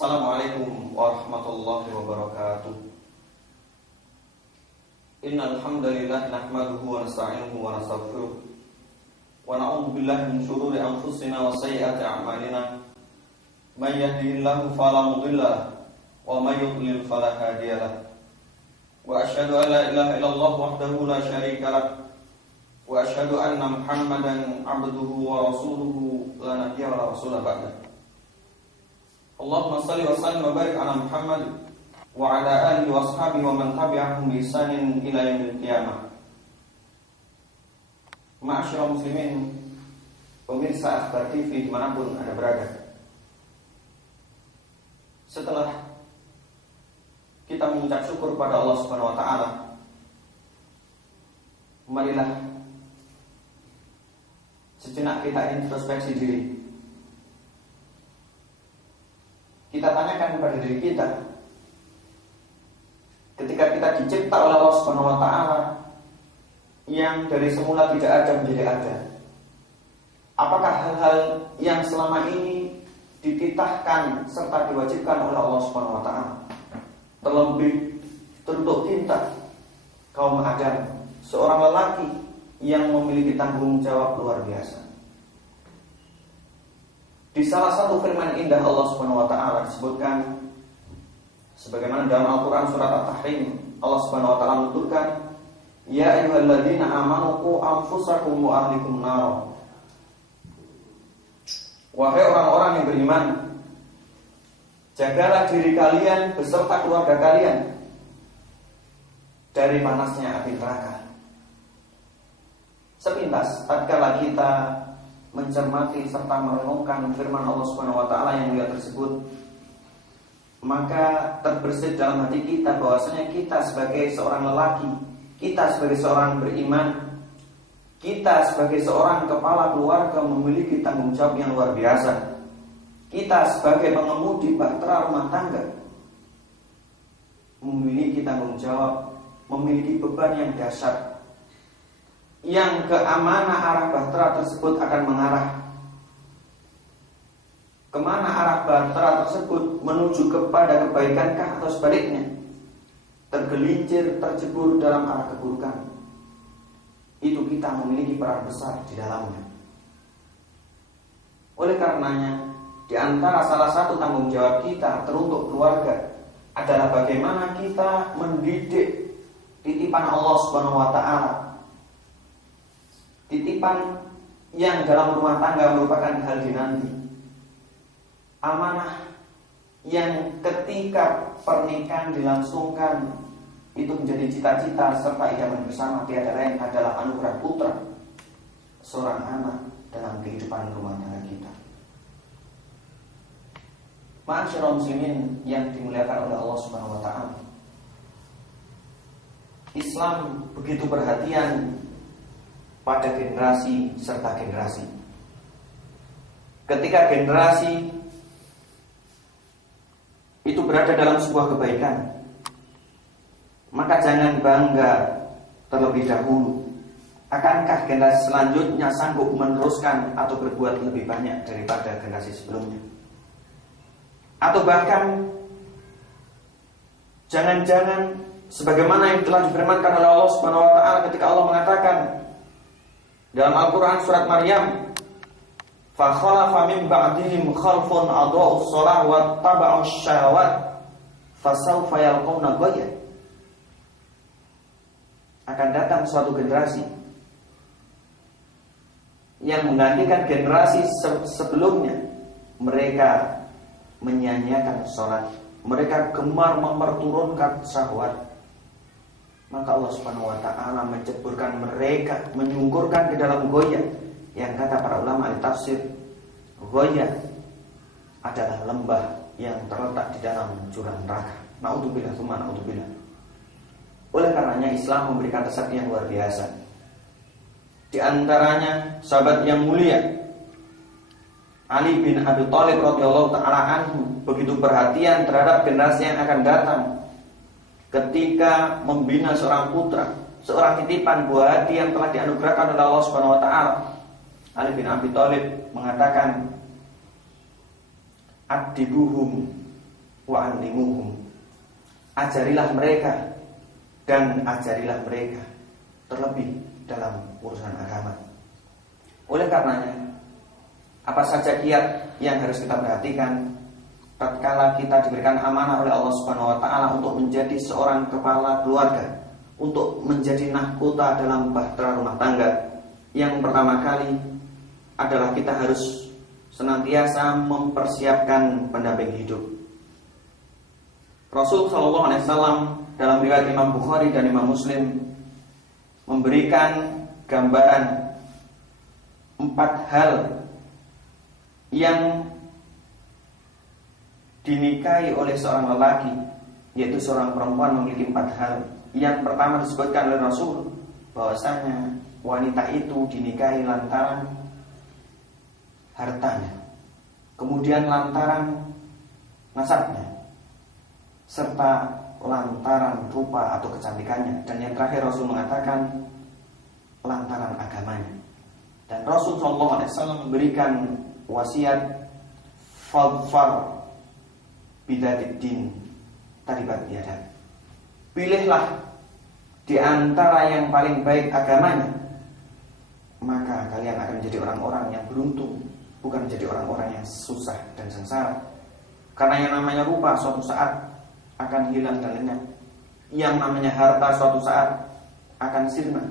Assalamualaikum warahmatullahi wabarakatuh. Innal hamdalillah nahmaduhu wa nasta'inuhu wa nastaghfiruh wa na'udzu billahi min shururi anfusina wa sayyiati a'malina. May yahdihillahu fala mudilla lahu wa may yudlil fala hadiya lahu. Wa asyhadu an la ilaha illallah wahdahu la syarika lahu wa asyhadu anna Muhammadan 'abduhu wa rasuluhu la nabiyya wa la rasula ba'da. Allahumma salli wa sallim wa barik ala Muhammad wa ala alihi wa ashabihi wa man tabi'ahum bi ihsanin ila yaumil qiyamah. Ma'asyiral muslimin, pemirsa Akhbar TV dimanapun Anda berada. Setelah kita mengucap syukur pada Allah Subhanahu wa taala, marilah sejenak kita introspeksi diri. Kita tanyakan kepada diri kita, ketika kita dicipta oleh Allah Subhanahu wa taala yang dari semula tidak ada menjadi ada, apakah hal-hal yang selama ini dititahkan serta diwajibkan oleh Allah Subhanahu wa taala, terlebih teruntuk kita kaum Adam, seorang lelaki yang memiliki tanggung jawab luar biasa. Di salah satu firman indah Allah Subhanahu wa taala disebutkan sebagaimana dalam Al-Qur'an surat At-Tahrim, Allah Subhanahu wa taala menuturkan, ya ayyuhalladzina amanu qu anfusakum wa ahlikum nar. Wahai orang-orang yang beriman, jagalah diri kalian beserta keluarga kalian dari panasnya api neraka. Sepintas tatkala kita mencermati serta merenungkan firman Allah Subhanahu wa taala yang mulia tersebut, maka terbersit dalam hati kita bahwasanya kita sebagai seorang lelaki, kita sebagai seorang beriman, kita sebagai seorang kepala keluarga memiliki tanggung jawab yang luar biasa. Kita sebagai pengemudi bahtera rumah tangga memiliki tanggung jawab, memiliki beban yang dahsyat, yang keamana arah bahtera tersebut akan mengarah. Kemana arah bahtera tersebut, menuju kepada kebaikankah atau sebaliknya, tergelincir, terjebur dalam arah keburukan. Itu kita memiliki peran besar di dalamnya. Oleh karenanya, di antara salah satu tanggung jawab kita teruntuk keluarga adalah bagaimana kita mendidik titipan Allah Subhanahu wa taala, titipan yang dalam rumah tangga merupakan hal dinanti, amanah yang ketika pernikahan dilangsungkan itu menjadi cita-cita serta idaman bersama, tiada lain adalah anugerah putra, seorang anak dalam kehidupan rumah tangga kita. Ma'asyiral muslimin yang dimuliakan oleh Allah Subhanahu wa taala, Islam begitu perhatian pada generasi serta generasi. Ketika generasi itu berada dalam sebuah kebaikan, maka jangan bangga terlebih dahulu. Akankah generasi selanjutnya sanggup meneruskan atau berbuat lebih banyak daripada generasi sebelumnya? Atau bahkan jangan-jangan sebagaimana yang telah difirmankan oleh Allah Subhanahu wa taala ketika Allah mengatakan dalam Al-Quran surat Maryam, fa khalafa min ba'dihim khalfun adha'us shalah wa taba'us syahawat fasawfa yalqawna ghayya. Akan datang suatu generasi yang menggantikan generasi sebelumnya. Mereka menyanyiakan sholat, mereka gemar memperturunkan syahwat, maka Allah Subhanahu wa taala menceburkan mereka, menyungkurkan ke dalam goya, yang kata para ulama al-tafsir, goya adalah lembah yang terletak di dalam jurang neraka. Naudzubillah tsumma naudzubillah. Oleh karenanya Islam memberikan resep yang luar biasa. Di antaranya sahabat yang mulia Ali bin Abi Thalib radhiyallahu taala anhu begitu perhatian terhadap generasi yang akan datang. Ketika membina seorang putra, seorang titipan buah hati yang telah dianugerahkan oleh Allah Subhanahu wa taala, Ali bin Abi Thalib mengatakan, "Adibuhum wa 'allimuhum. Ajarilah mereka dan ajarilah mereka, terlebih dalam urusan agama. Oleh karenanya, apa saja kiat yang harus kita perhatikan tatkala kita diberikan amanah oleh Allah Subhanahu wa taala untuk menjadi seorang kepala keluarga, untuk menjadi nahkota dalam bahtera rumah tangga. Yang pertama kali adalah kita harus senantiasa mempersiapkan pendamping hidup. Rasul sallallahu alaihi wasallam dalam riwayat Imam Bukhari dan Imam Muslim memberikan gambaran 4 hal yang dinikahi oleh seorang lelaki, yaitu seorang perempuan memiliki 4 hal. Yang pertama disebutkan oleh Rasul bahwasanya wanita itu dinikahi lantaran hartanya, kemudian lantaran nasabnya, serta lantaran rupa atau kecantikannya, dan yang terakhir Rasul mengatakan lantaran agamanya. Dan Rasul SAW memberikan wasiat fadfar bidatid din taribat yadak. Pilihlah di antara yang paling baik agamanya, maka kalian akan menjadi orang-orang yang beruntung, bukan menjadi orang-orang yang susah dan sengsara. Karena yang namanya rupa suatu saat akan hilang dan lenyap. Yang namanya harta suatu saat akan sirna.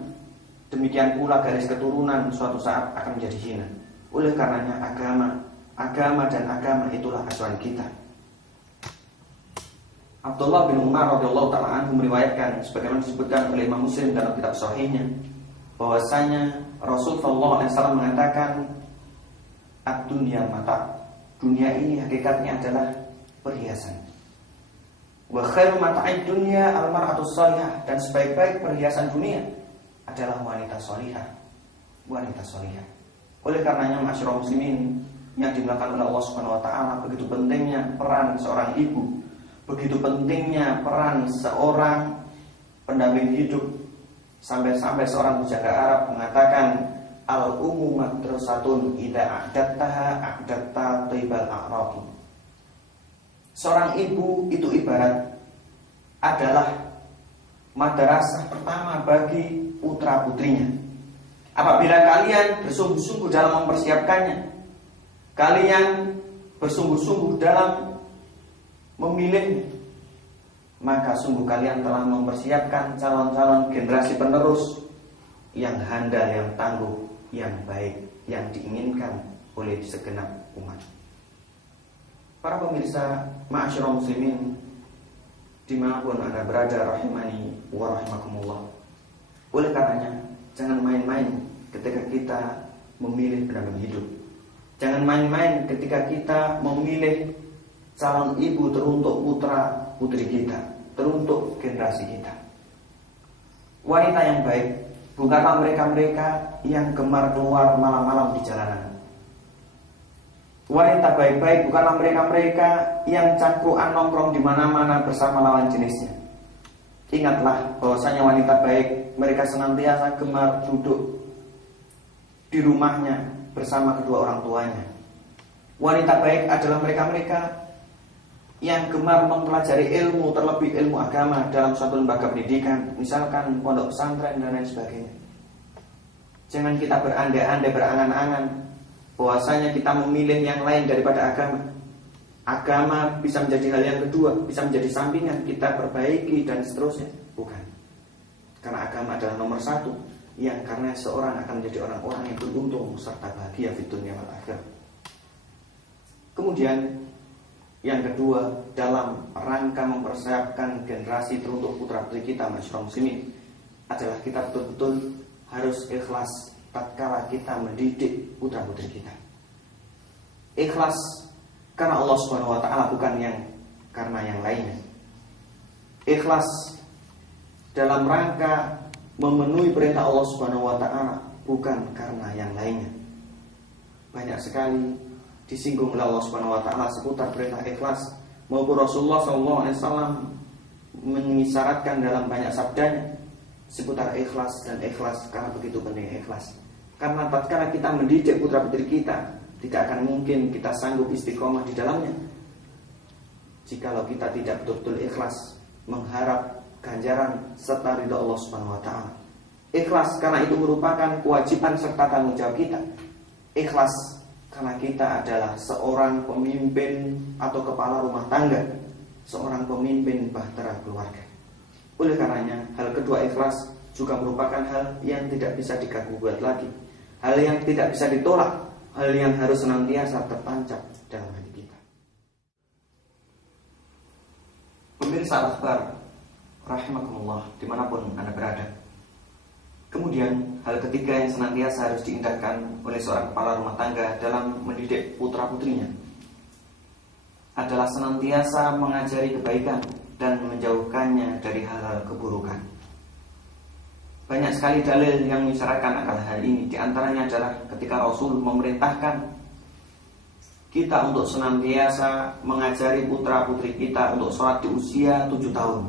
Demikian pula garis keturunan suatu saat akan menjadi hina. Oleh karenanya agama dan agama itulah acuan kita. Abdullah bin Umar radhiyallahu taala anhu meriwayatkan sebagaimana disebutkan oleh Imam Muslim dalam kitab sahihnya bahwasanya Rasul sallallahu alaihi wasallam mengatakan ad-dunya mata. Dunia ini hakikatnya adalah perhiasan. Wa khairu mata'id dunya al-mar'atus shalihah, dan sebaik-baik perhiasan dunia adalah wanita shalihah. Wanita shalihah. Oleh karenanya ma'asyiral muslimin yang dimuliakan oleh Allah Subhanahu wa taala, begitu pentingnya peran seorang ibu, begitu pentingnya peran seorang pendamping hidup. Sampai-sampai seorang penjaga Arab mengatakan al-ummu madrasatun idza a'dattaha a'datta taibal a'raqi. Seorang ibu itu ibarat adalah madrasah pertama bagi putra-putrinya. Apabila kalian bersungguh-sungguh dalam mempersiapkannya, kalian bersungguh-sungguh dalam memilihnya, maka sungguh kalian telah mempersiapkan calon-calon generasi penerus yang handal, yang tangguh, yang baik, yang diinginkan oleh segenap umat. Para pemirsa, ma'asyiral muslimin dimanapun Anda berada, rahimani wa rahimakumullah. Oleh karenanya, jangan main-main ketika kita memilih pendamping hidup. Jangan main-main ketika kita memilih calon ibu teruntuk putra putri kita, teruntuk generasi kita. Wanita yang baik bukanlah mereka-mereka yang gemar keluar malam-malam di jalanan. Wanita baik-baik bukanlah mereka-mereka yang cangkruan nongkrong di mana-mana bersama lawan jenisnya. Ingatlah bahwasanya wanita baik mereka senantiasa gemar duduk di rumahnya bersama kedua orang tuanya. Wanita baik adalah mereka-mereka yang gemar mempelajari ilmu, terlebih ilmu agama dalam suatu lembaga pendidikan, misalkan pondok pesantren dan lain sebagainya. Jangan kita berandai-andai, berangan-angan bahwasanya kita memilih yang lain daripada agama. Agama bisa menjadi hal yang kedua, bisa menjadi sampingan, kita perbaiki dan seterusnya. Bukan. Karena agama adalah nomor satu, yang karena seorang akan menjadi orang-orang yang beruntung serta bahagia di dunia wal akhirah. Kemudian yang kedua, dalam rangka mempersiapkan generasi teruntuk putra putri kita, masyarakat muslimin, adalah kita betul-betul harus ikhlas tatkala kita mendidik putra putri kita. Ikhlas karena Allah Subhanahu wa taala, bukan yang karena yang lainnya. Ikhlas dalam rangka memenuhi perintah Allah Subhanahu wa taala, bukan karena yang lainnya. Banyak sekali disinggung oleh Allah Subhanahu wa taala seputar perintah ikhlas, maupun Rasulullah SAW mengisyaratkan dalam banyak sabdanya seputar ikhlas, dan ikhlas karena begitu pentingnya ikhlas. Karena tatkala kita mendidik putra putri kita, tidak akan mungkin kita sanggup istiqomah di dalamnya jikalau kita tidak betul-betul ikhlas mengharap ganjaran serta ridha Allah Subhanahu wa taala. Ikhlas karena itu merupakan kewajiban serta tanggung jawab kita. Ikhlas karena kita adalah seorang pemimpin atau kepala rumah tangga, seorang pemimpin bahtera keluarga. Oleh karenanya, hal kedua, ikhlas juga merupakan hal yang tidak bisa diganggu-gugat lagi, hal yang tidak bisa ditolak, hal yang harus senantiasa tertancap dalam hati kita. Pemirsa Al-Akhbar rahimakumullah dimanapun Anda berada. Kemudian hal ketiga yang senantiasa harus diindahkan oleh seorang kepala rumah tangga dalam mendidik putra-putrinya adalah senantiasa mengajari kebaikan dan menjauhkannya dari hal-hal keburukan. Banyak sekali dalil yang mengisyaratkan akan hal ini. Di antaranya adalah ketika Rasul memerintahkan kita untuk senantiasa mengajari putra-putri kita untuk sholat di usia 7 tahun,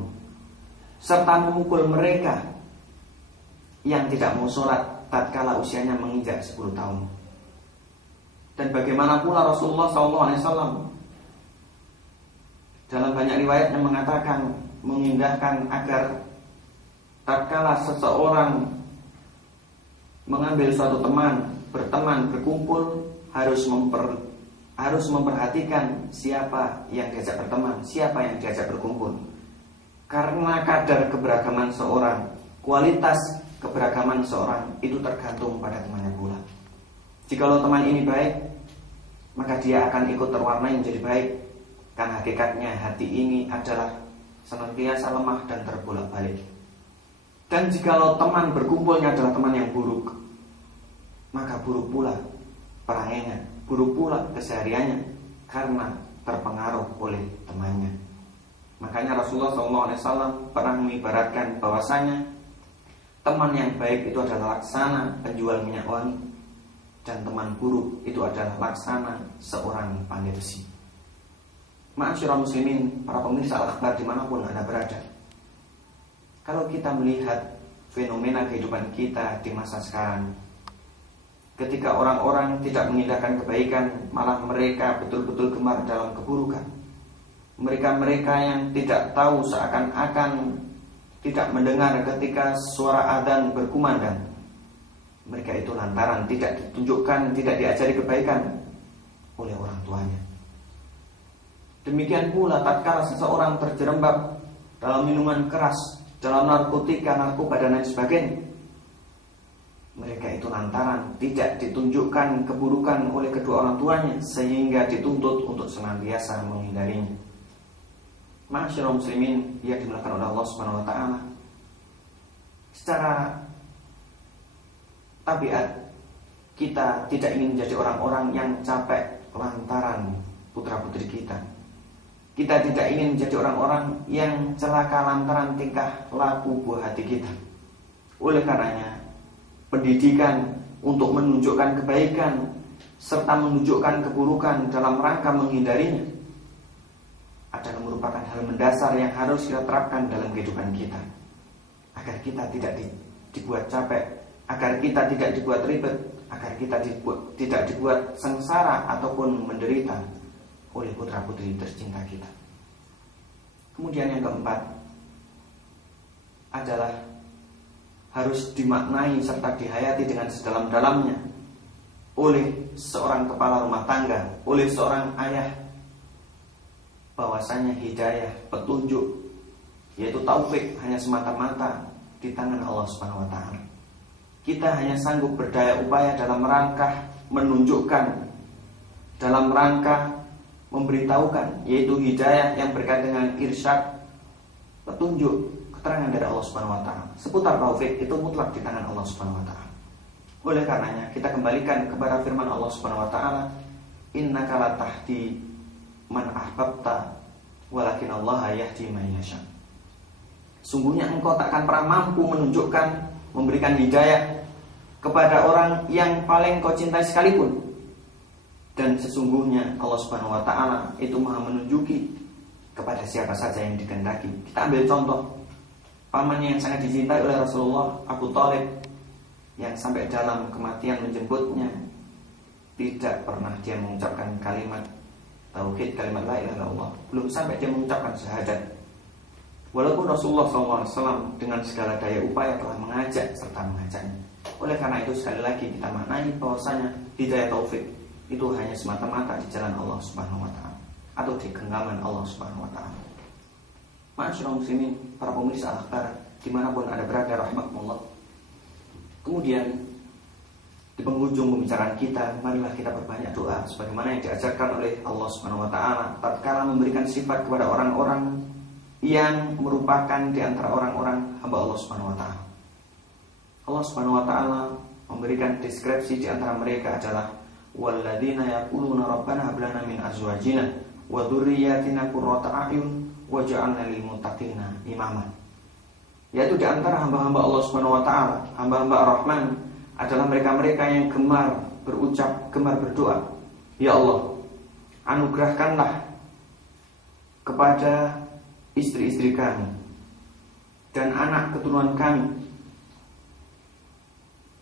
serta memukul mereka yang tidak mau sholat tatkala usianya menginjak 10 tahun. Dan bagaimana pula Rasulullah SAW dalam banyak riwayat yang mengatakan, mengindahkan agar tatkala seseorang mengambil suatu teman, berteman, berkumpul, harus memperhatikan siapa yang diajak berteman, siapa yang diajak berkumpul. Karena kadar keberagaman seorang, kualitas keberagaman seorang itu tergantung pada temannya pula. Jikalau teman ini baik, maka dia akan ikut terwarnai menjadi baik. Karena hakikatnya hati ini adalah senantiasa lemah dan terbolak-balik. Dan jikalau teman berkumpulnya adalah teman yang buruk, maka buruk pula perangainya, buruk pula kesehariannya, karena terpengaruh oleh temannya. Makanya Rasulullah SAW pernah mengibaratkan bahwasanya teman yang baik itu adalah laksana penjual minyak wangi, dan teman buruk itu adalah laksana seorang pandai besi. Ma'asyiral muslimin, para pemirsa Al-Akhbar dimanapun Anda berada, kalau kita melihat fenomena kehidupan kita di masa sekarang, ketika orang-orang tidak mengindahkan kebaikan, malah mereka betul-betul gemar dalam keburukan. Mereka-mereka yang tidak tahu seakan-akan tidak mendengar ketika suara adzan berkumandang. Mereka itu lantaran tidak ditunjukkan, tidak diajari kebaikan oleh orang tuanya. Demikian pula tatkala seseorang terjerembab dalam minuman keras, dalam narkotika, narkoba dan lain sebagainya, mereka itu lantaran tidak ditunjukkan keburukan oleh kedua orang tuanya, sehingga dituntut untuk senantiasa menghindarinya. Ma'asyiral muslimin yang dimuliakan oleh Allah Subhanahu wa taala, secara tabiat kita tidak ingin menjadi orang-orang yang capek lantaran putra-putri kita. Kita tidak ingin menjadi orang-orang yang celaka lantaran tingkah laku buah hati kita. Oleh karenanya, pendidikan untuk menunjukkan kebaikan serta menunjukkan keburukan dalam rangka menghindarinya adalah merupakan hal mendasar yang harus kita terapkan dalam kehidupan kita, agar kita tidak dibuat capek, agar kita tidak dibuat ribet, agar kita tidak dibuat sengsara ataupun menderita oleh putra-putri tercinta kita. Kemudian yang keempat adalah harus dimaknai serta dihayati dengan sedalam-dalamnya oleh seorang kepala rumah tangga, oleh seorang ayah, bahwasanya hidayah, petunjuk, yaitu taufik, hanya semata-mata di tangan Allah Subhanahu wa taala. Kita hanya sanggup berdaya upaya dalam rangka menunjukkan, dalam rangka memberitahukan, yaitu hidayah yang berkaitan dengan irsyad, petunjuk, keterangan dari Allah Subhanahu wa taala. Seputar taufik itu mutlak di tangan Allah Subhanahu wa taala. Oleh karenanya kita kembalikan kepada firman Allah Subhanahu wa taala, innaka la tahdi man ahbabta walakin Allah yahdi man yasha. Sungguhnya engkau takkan pernah mampu menunjukkan, memberikan hidayah kepada orang yang paling kau cintai sekalipun. Dan sesungguhnya Allah Subhanahu wa taala itu Maha menunjuki kepada siapa saja yang dikehendaki. Kita ambil contoh pamannya yang sangat dicintai oleh Rasulullah, Abu Thalib, yang sampai dalam kematian menjemputnya tidak pernah dia mengucapkan kalimat tauhid kalimat la ilaha illallah, belum sampai dia mengucapkan syahadat. Walaupun Rasulullah SAW dengan segala daya upaya telah mengajak serta mengajaknya. Oleh karena itu sekali lagi kita maknai bahwasanya hidayah taufik itu hanya semata-mata di jalan Allah Subhanahu wa taala atau di genggaman Allah Subhanahu wa taala. Ma'asyiral muslimin, para pemirsa al-akhbar dimanapun Anda berada rahimakumullah. Kemudian di penghujung pembicaraan kita, marilah kita perbanyak doa sebagaimana yang diajarkan oleh Allah Subhanahu wa taala tatkala memberikan sifat kepada orang-orang yang merupakan di antara orang-orang hamba Allah Subhanahu wa taala. Allah Subhanahu wa taala memberikan deskripsi di antara mereka adalah walladzina yaquluna rabbana hab lana min azwajina wa dzurriyyatina qurrata a'yun waj'alna lil muttaqina imama. Yaitu di antara hamba-hamba Allah Subhanahu wa taala, hamba-hamba Ar-Rahman adalah mereka-mereka yang gemar berucap, gemar berdoa, ya Allah, anugerahkanlah kepada istri-istri kami dan anak keturunan kami,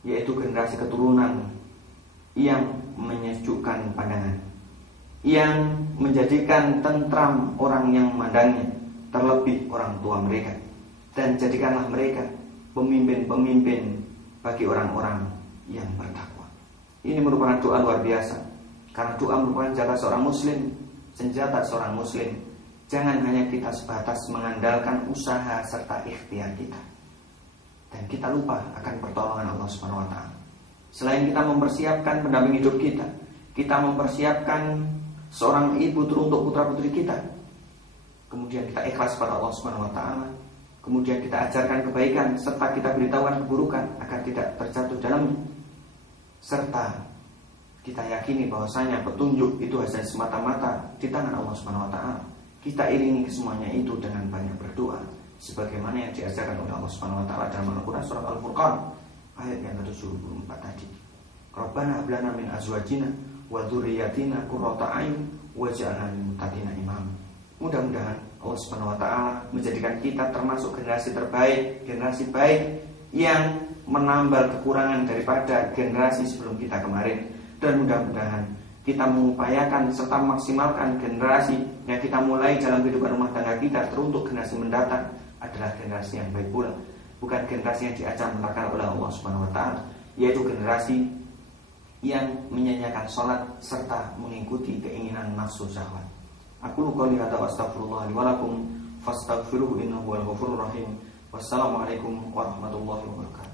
yaitu generasi keturunan yang menyejukkan pandangan, yang menjadikan tentram orang yang memandangnya, terlebih orang tua mereka. Dan jadikanlah mereka pemimpin-pemimpin bagi orang-orang yang bertakwa. Ini merupakan doa luar biasa, karena doa merupakan senjata seorang muslim. Senjata seorang muslim. Jangan hanya kita sebatas mengandalkan usaha serta ikhtiar kita, dan kita lupa akan pertolongan Allah Subhanahu wa taala. Selain kita mempersiapkan pendamping hidup kita, kita mempersiapkan seorang ibu untuk putra-putri kita. Kemudian kita ikhlas pada Allah Subhanahu wa taala. Kemudian kita ajarkan kebaikan serta kita beritahukan keburukan agar tidak terjatuh dalamnya. Serta kita yakini bahwasanya petunjuk itu hasil semata-mata di tangan Allah Subhanahu wa taala. Kita iringi kesemuanya itu dengan banyak berdoa sebagaimana yang diajarkan oleh Allah Subhanahu wa taala dalam Al-Qur'an surat Al-Furqan ayat yang ke-74 tadi. Rabbana hab lana min azwajina wa dzurriyyatina qurrata a'yun waj'alna lil muttaqina imama. Mudah-mudahan Allah Subhanahu wa taala menjadikan kita termasuk generasi terbaik, generasi baik yang menambal kekurangan daripada generasi sebelum kita kemarin. Dan mudah-mudahan kita mengupayakan serta maksimalkan generasi yang kita mulai dalam kehidupan rumah tangga kita teruntuk generasi mendatang adalah generasi yang baik pula, bukan generasi yang diancam neraka oleh Allah Subhanahu wa taala, yaitu generasi yang menyanyiakan sholat serta mengikuti keinginan nafsu syahwat. Aku qouli hadza wa astaghfirullah li wa lakum fastaghfiruhu innahu huwal ghafurur rahim. Wassalamualaikum warahmatullahi wabarakatuh.